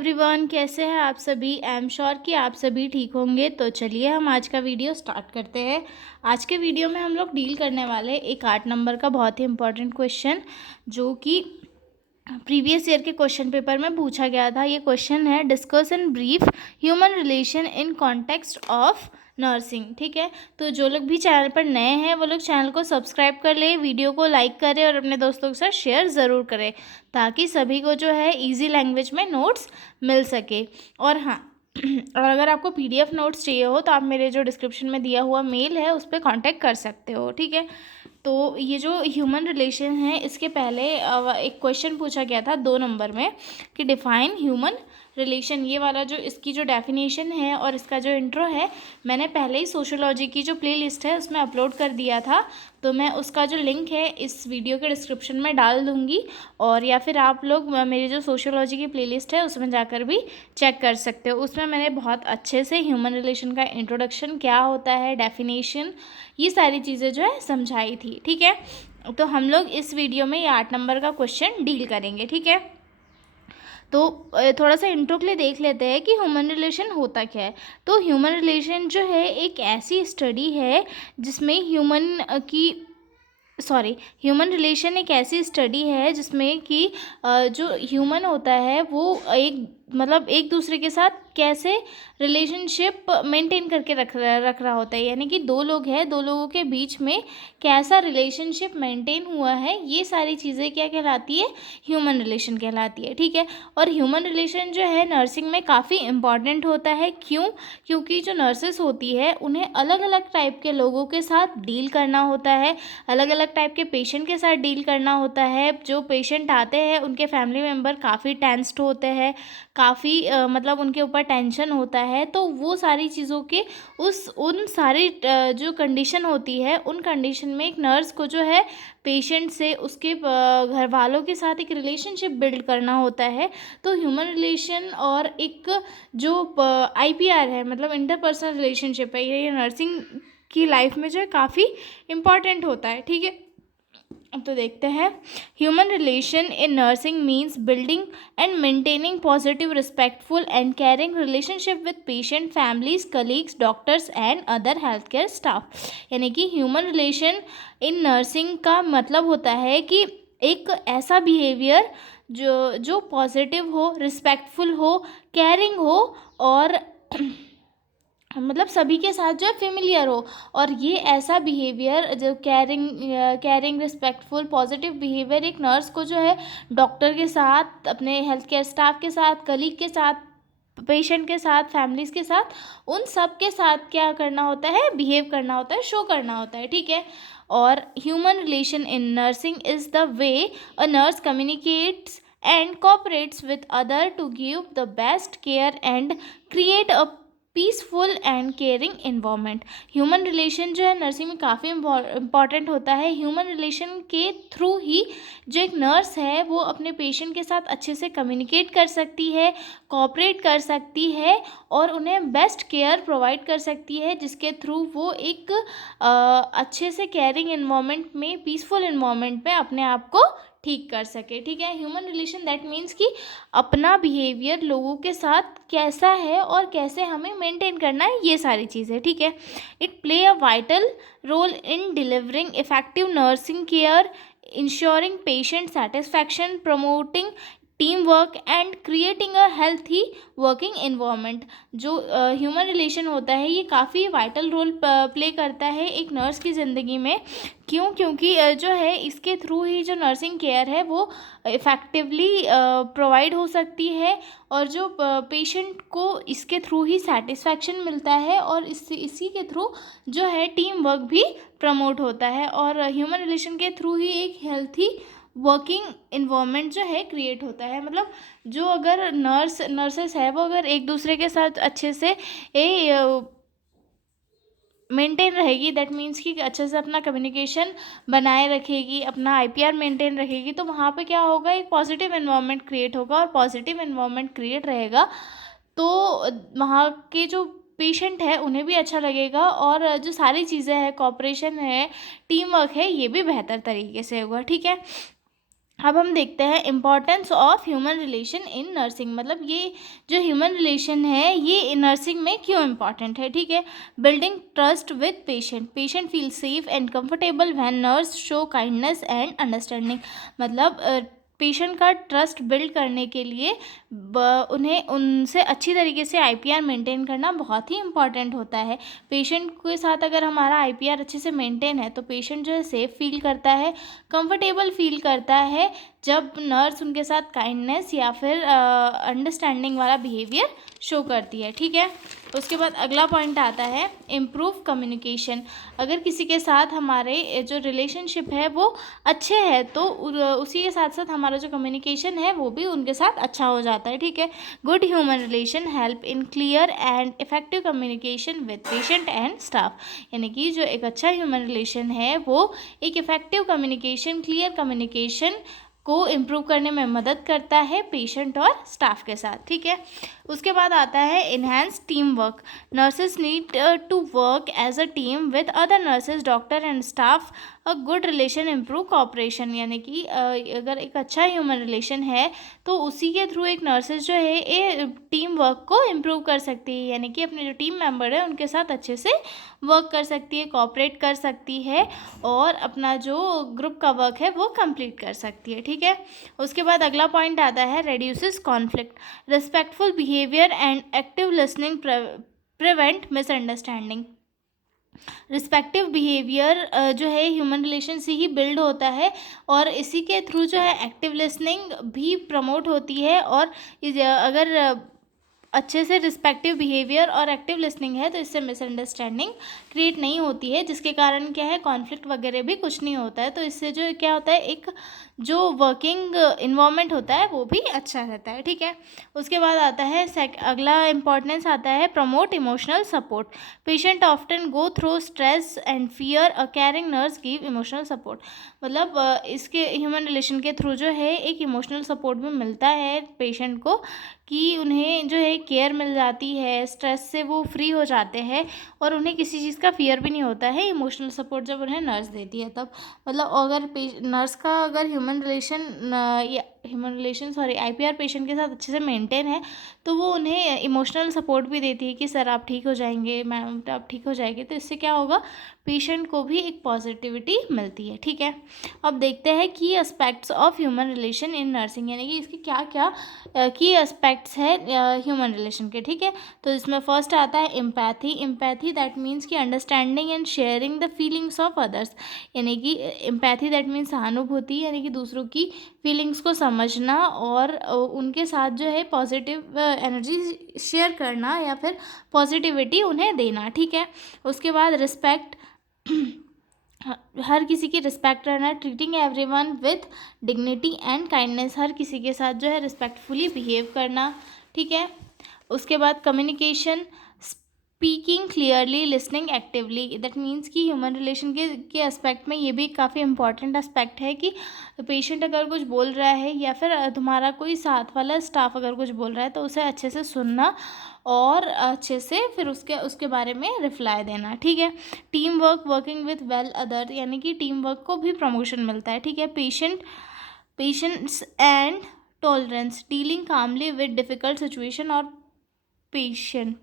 Everyone, कैसे हैं आप सभी। आई एम श्योर कि आप सभी ठीक होंगे। तो चलिए हम आज का वीडियो स्टार्ट करते हैं। आज के वीडियो में हम लोग डील करने वाले एक 8 नंबर का बहुत ही इंपॉर्टेंट क्वेश्चन जो कि प्रीवियस ईयर के क्वेश्चन पेपर में पूछा गया था। ये क्वेश्चन है, discuss in brief human relation in context of nursing. ठीक है, तो जो लोग भी चैनल पर नए हैं वो लोग चैनल को सब्सक्राइब कर ले, वीडियो को लाइक करें और अपने दोस्तों के साथ शेयर ज़रूर करें ताकि सभी को जो है इजी लैंग्वेज में नोट्स मिल सके। और हाँ, और अगर आपको पीडीएफ नोट्स चाहिए हो तो आप मेरे जो डिस्क्रिप्शन में दिया हुआ मेल है उस पर कांटेक्ट कर सकते हो। ठीक है, तो ये जो ह्यूमन रिलेशन है इसके पहले एक क्वेश्चन पूछा गया था 2 नंबर में कि डिफाइन ह्यूमन रिलेशन। ये वाला जो इसकी जो डेफिनेशन है और इसका जो इंट्रो है मैंने पहले ही सोशियोलॉजी की जो प्लेलिस्ट है उसमें अपलोड कर दिया था, तो मैं उसका जो लिंक है इस वीडियो के डिस्क्रिप्शन में डाल दूँगी। और या फिर आप लोग मेरी जो सोशियोलॉजी की प्लेलिस्ट है उसमें जाकर भी चेक कर सकते हो। उसमें मैंने बहुत अच्छे से ह्यूमन रिलेशन का इंट्रोडक्शन, क्या होता है, डेफिनेशन, ये सारी चीज़ें जो है समझाई थी। ठीक है, तो हम लोग इस वीडियो में ये 8 नंबर का क्वेश्चन डील करेंगे। ठीक है, तो थोड़ा सा इंट्रो के लिए देख लेते हैं कि ह्यूमन रिलेशन होता क्या है। तो ह्यूमन रिलेशन जो है एक ऐसी स्टडी है जिसमें ह्यूमन रिलेशन एक ऐसी स्टडी है जिसमें कि जो ह्यूमन होता है वो एक दूसरे के साथ कैसे रिलेशनशिप मेंटेन करके रख रहा होता है, यानी कि 2 लोग हैं, 2 लोगों के बीच में कैसा रिलेशनशिप मेंटेन हुआ है, ये सारी चीज़ें क्या कहलाती है, ह्यूमन रिलेशन कहलाती है। ठीक है, और ह्यूमन रिलेशन जो है नर्सिंग में काफ़ी इम्पॉर्टेंट होता है। क्योंकि जो नर्सेस होती है उन्हें अलग अलग टाइप के लोगों के साथ डील करना होता है, अलग अलग टाइप के पेशेंट के साथ डील करना होता है। जो पेशेंट आते हैं उनके फैमिली मेम्बर काफ़ी टेंस्ड होते हैं, काफ़ी उनके ऊपर टेंशन होता है, तो वो सारी चीज़ों के उन सारी जो कंडीशन होती है उन कंडीशन में एक नर्स को जो है पेशेंट से उसके घर वालों के साथ एक रिलेशनशिप बिल्ड करना होता है। तो ह्यूमन रिलेशन और एक जो आईपीआर है, मतलब इंटरपर्सनल रिलेशनशिप है, ये नर्सिंग की लाइफ में जो है काफ़ी इम्पॉर्टेंट होता है। ठीक है, तो देखते हैं। Human relation in nursing means building and maintaining positive, respectful and caring relationship with patient, families, colleagues, doctors and other health care staff. यानी कि ह्यूमन रिलेशन इन नर्सिंग का मतलब होता है कि एक ऐसा बिहेवियर जो पॉजिटिव हो, रिस्पेक्टफुल हो, केयरिंग हो और सभी के साथ जो है फेमिलियर हो। और ये ऐसा बिहेवियर जो केयरिंग रिस्पेक्टफुल पॉजिटिव बिहेवियर एक नर्स को जो है डॉक्टर के साथ, अपने हेल्थ केयर स्टाफ के साथ, कलीग के साथ, पेशेंट के साथ, फैमिलीज़ के साथ, उन सब के साथ क्या करना होता है, बिहेव करना होता है, शो करना होता है। ठीक है, और human relation in nursing is the way a nurse communicates and cooperates with other to give the best care and create a peaceful and caring environment. Human relation जो है नर्सिंग में काफ़ी इम्पॉर्टेंट होता है। ह्यूमन रिलेशन के through ही जो एक nurse है वो अपने पेशेंट के साथ अच्छे से कम्युनिकेट कर सकती है, कोऑपरेट कर सकती है और उन्हें बेस्ट केयर प्रोवाइड कर सकती है, जिसके थ्रू वो एक अच्छे से केयरिंग इन्वामेंट में, पीसफुल इन्वामेंट में अपने आप को ठीक कर सके। ठीक है, ह्यूमन रिलेशन दैट मीन्स कि अपना बिहेवियर लोगों के साथ कैसा है और कैसे हमें मेंटेन करना है, ये सारी चीज़ें। ठीक है, it play a vital role in delivering effective nursing care, ensuring patient satisfaction, promoting team work and creating a healthy working environment. जो ह्यूमन रिलेशन होता है ये काफ़ी वाइटल रोल प्ले करता है एक नर्स की ज़िंदगी में। क्योंकि जो है इसके थ्रू ही जो नर्सिंग केयर है वो इफ़ेक्टिवली प्रोवाइड हो सकती है और जो पेशेंट को इसके थ्रू ही सेटिस्फैक्शन मिलता है और इसी के थ्रू जो है टीम वर्क भी प्रमोट होता है और ह्यूमन रिलेशन के थ्रू ही एक हेल्थी वर्किंग इन्वायरमेंट जो है क्रिएट होता है। जो अगर नर्सेस है वो अगर एक दूसरे के साथ अच्छे से मेंटेन रहेगी, दैट मीन्स कि अच्छे से अपना कम्युनिकेशन बनाए रखेगी, अपना आईपीआर मेंटेन रखेगी, तो वहाँ पे क्या होगा, एक पॉजिटिव इन्वायरमेंट क्रिएट होगा और पॉजिटिव इन्वायरमेंट क्रिएट रहेगा तो वहाँ के जो पेशेंट है उन्हें भी अच्छा लगेगा और जो सारी चीज़ें हैं, कोऑपरेशन है, टीम वर्क है, ये भी बेहतर तरीके से होगा। ठीक है, अब हम देखते हैं importance of human relation in nursing, मतलब ये जो ह्यूमन रिलेशन है ये नर्सिंग में क्यों इम्पॉर्टेंट है। ठीक है, building trust with patient, patient feel safe and comfortable when nurse show kindness and understanding, मतलब पेशेंट का ट्रस्ट बिल्ड करने के लिए उन्हें उनसे अच्छी तरीके से आईपीआर मेंटेन करना बहुत ही इम्पॉर्टेंट होता है। पेशेंट के साथ अगर हमारा आईपीआर अच्छे से मेंटेन है तो पेशेंट जो है सेफ़ फील करता है, कंफर्टेबल फील करता है जब नर्स उनके साथ काइंडनेस या फिर अंडरस्टैंडिंग वाला बिहेवियर शो करती है। ठीक है, उसके बाद अगला पॉइंट आता है इम्प्रूव कम्युनिकेशन। अगर किसी के साथ हमारे जो रिलेशनशिप है वो अच्छे हैं तो उसी के साथ साथ हमारा जो कम्युनिकेशन है वो भी उनके साथ अच्छा हो जाता है। ठीक है, good human relation help in clear and effective communication with patient and staff, यानी कि जो एक अच्छा ह्यूमन रिलेशन है वो एक इफेक्टिव कम्युनिकेशन, क्लियर कम्युनिकेशन को इम्प्रूव करने में मदद करता है पेशेंट और स्टाफ के साथ। ठीक है, उसके बाद आता है enhance team work. Nurses need to work as a team with other nurses, doctor and staff. A good relation improve cooperation, यानी कि अगर एक अच्छा ह्यूमन रिलेशन है तो उसी के थ्रू एक नर्सेज जो है ये टीम वर्क को इम्प्रूव कर सकती है, यानी कि अपने जो टीम मेंबर है उनके साथ अच्छे से वर्क कर सकती है, कोऑपरेट कर सकती है और अपना जो ग्रुप का वर्क है वो कंप्लीट कर सकती है। ठीक है, उसके बाद अगला पॉइंट आता है reduces conflict, respectful behaviour and active listening prevent misunderstanding. Respective behaviour जो है ह्यूमन रिलेशन से ही बिल्ड होता है और इसी के थ्रू जो है एक्टिव लिसनिंग भी प्रमोट होती है, और अगर अच्छे से रिस्पेक्टिव बिहेवियर और एक्टिव लिसनिंग है तो इससे मिसअंडरस्टैंडिंग क्रिएट नहीं होती है, जिसके कारण क्या है कॉन्फ्लिक्ट वगैरह भी कुछ नहीं होता है। तो इससे जो क्या होता है एक जो वर्किंग इन्वायरमेंट होता है वो भी अच्छा रहता है। ठीक है, उसके बाद आता है अगला इम्पॉर्टेंस आता है promote emotional support. Patient often go through stress and fear, a caring nurse give emotional support, मतलब इसके ह्यूमन रिलेशन के थ्रू जो है एक इमोशनल सपोर्ट भी मिलता है पेशेंट को कि उन्हें जो है केयर मिल जाती है, स्ट्रेस से वो फ्री हो जाते हैं और उन्हें किसी चीज़ का फियर भी नहीं होता है इमोशनल सपोर्ट जब उन्हें नर्स देती है तब। मतलब अगर नर्स का अगर ह्यूमन रिलेशन आईपीआर पेशेंट के साथ अच्छे से मेंटेन है तो वो उन्हें इमोशनल सपोर्ट भी देती है कि सर आप ठीक हो जाएंगे, मैम आप ठीक हो जाएंगे, तो इससे क्या होगा पेशेंट को भी एक पॉजिटिविटी मिलती है। ठीक है, अब देखते हैं की aspects of human relation in nursing, यानी कि इसके क्या क्या की एस्पेक्ट्स है ह्यूमन रिलेशन के। ठीक है, तो इसमें फर्स्ट आता है एम्पैथी। एम्पैथी दैट मीन्स कि understanding and sharing the feelings of others, यानी कि एम्पैथी दैट मीन्स सहानुभूति, यानी कि दूसरों की फीलिंग्स को समझना और उनके साथ जो है पॉजिटिव एनर्जी शेयर करना या फिर पॉजिटिविटी उन्हें देना। ठीक है, उसके बाद रिस्पेक्ट, हर किसी की रिस्पेक्ट करना, treating everyone with dignity and kindness, हर किसी के साथ जो है रिस्पेक्टफुली बिहेव करना। ठीक है, उसके बाद communication, speaking clearly, listening actively, that means कि ह्यूमन रिलेशन के एस्पेक्ट में ये भी काफ़ी इंपॉर्टेंट एस्पेक्ट है कि पेशेंट अगर कुछ बोल रहा है या फिर तुम्हारा कोई साथ वाला स्टाफ अगर कुछ बोल रहा है तो उसे अच्छे से सुनना और अच्छे से फिर उसके बारे में रिप्लाई देना। ठीक है, team work, working with well other, यानी कि टीम वर्क को भी प्रमोशन मिलता है। ठीक है, patients and tolerance, dealing calmly with difficult situation और पेशेंट,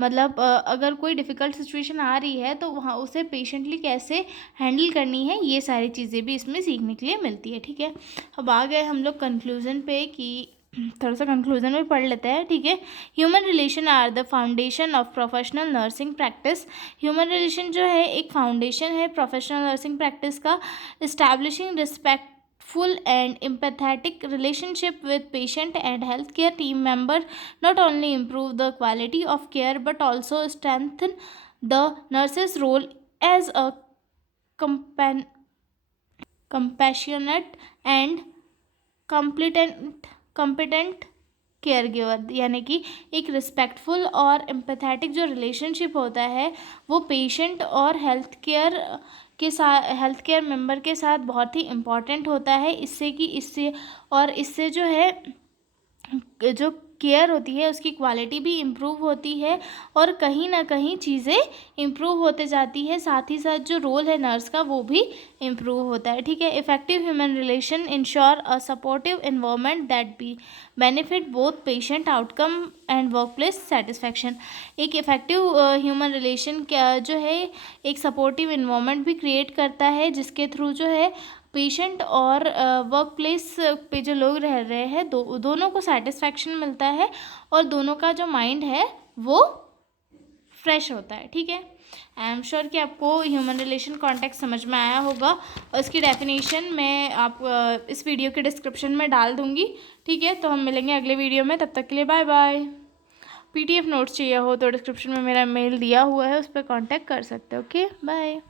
मतलब अगर कोई डिफ़िकल्ट सिचुएशन आ रही है तो वहाँ उसे पेशेंटली कैसे हैंडल करनी है, ये सारी चीज़ें भी इसमें सीखने के लिए मिलती है। ठीक है, अब आ गए हम लोग कंक्लूज़न पे कि थोड़ा सा कंक्लूजन में पढ़ लेते हैं। ठीक है, human relation are the foundation of professional nursing practice. Human relation जो है एक फाउंडेशन है प्रोफेशनल नर्सिंग प्रैक्टिस का। Establishing respectful and empathetic relationship with patient and healthcare team member not only improve the quality of care but also strengthen the nurse's role as a compan- compassionate and competent care giver, यानी कि एक respectful और empathetic जो relationship होता है वो patient और health care member के साथ बहुत ही इम्पॉर्टेंट होता है। इससे जो है जो केयर होती है उसकी क्वालिटी भी इम्प्रूव होती है और कहीं ना कहीं चीज़ें इम्प्रूव होते जाती है, साथ ही साथ जो रोल है नर्स का वो भी इम्प्रूव होता है, ठीक है। Effective human relation ensure a supportive environment that B benefit both patient outcome and work place satisfaction. एक इफेक्टिव ह्यूमन रिलेशन क्या जो है एक सपोर्टिव इन्वायरमेंट भी क्रिएट करता है, जिसके थ्रू जो है पेशेंट और वर्क प्लेस पे जो लोग रह रहे हैं दोनों को सेटिस्फैक्शन मिलता है और दोनों का जो माइंड है वो फ्रेश होता है, ठीक है। आई एम श्योर कि आपको ह्यूमन रिलेशन कॉन्टेक्स्ट समझ में आया होगा और इसकी डेफिनेशन मैं आप इस वीडियो के डिस्क्रिप्शन में डाल दूँगी, ठीक है। तो हम मिलेंगे अगले वीडियो में, तब तक के लिए बाय बाय। PDF नोट्स चाहिए हो तो डिस्क्रिप्शन में मेरा मेल दिया हुआ है, उस पर कॉन्टैक्ट कर सकते हो। Okay bye.